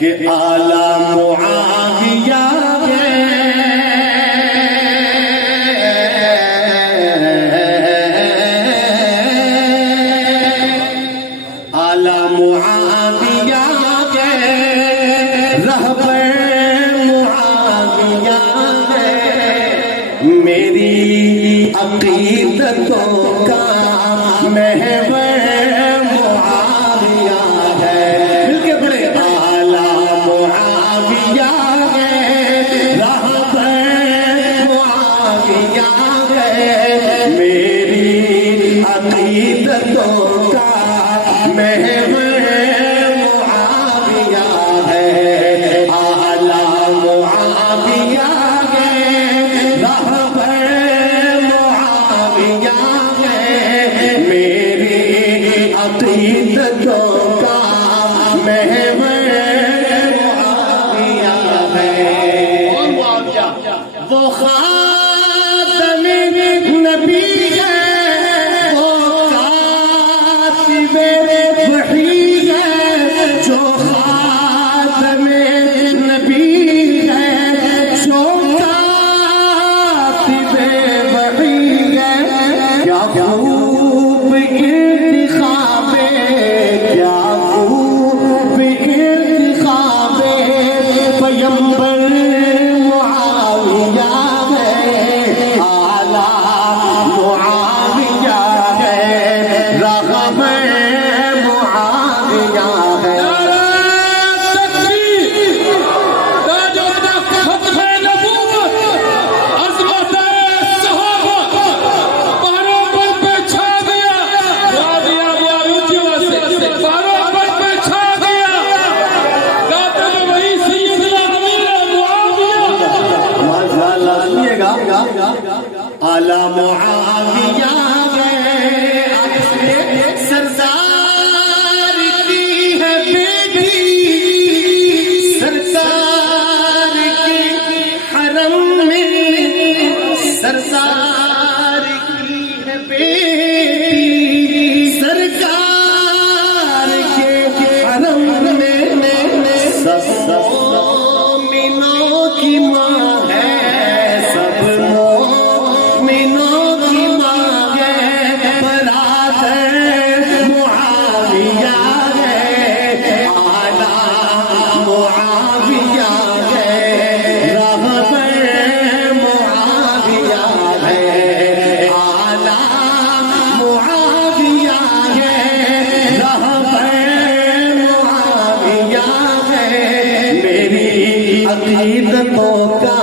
کہ اعلیٰ معاویہ اعلیٰ معاویہ رہبر معاویہ میری عقیدتوں کا محور معاویہ ہے. مل کے پڑھے اعلیٰ معاویہ رہبر معاویہ میری عقیدتوں کا محور معاویہ ہے. اعلیٰ معاویہ رہبر معاویہ میری عقیدتوں کا محور معاویہ ہے. وہ خاتم نبی ہے، وہ کاتب وحی ہے، جو خاتم نبی ہے، جو کاتب وحی ہے. کیا خوب انتخاب، کیا خوب انتخاب پیمبر معاویہ ہے. اعلیٰ معاویہ ہے، رہبر معاویہ ہے. اعلیٰ معاویہ سردار کی ہے بیٹی، سرکار کے حرم میں سردار کی ہے بیٹی، سرکار کے حرم میں سب مومنوں کی ماں ہے، سب مومنوں کی ماں ہے. برادر معاویہ ہے، اعلیٰ معاویہ ہے، رہبر معاویہ ہے. اعلیٰ معاویہ ہے، رہبر معاویہ ہے میری عقیدتوں کا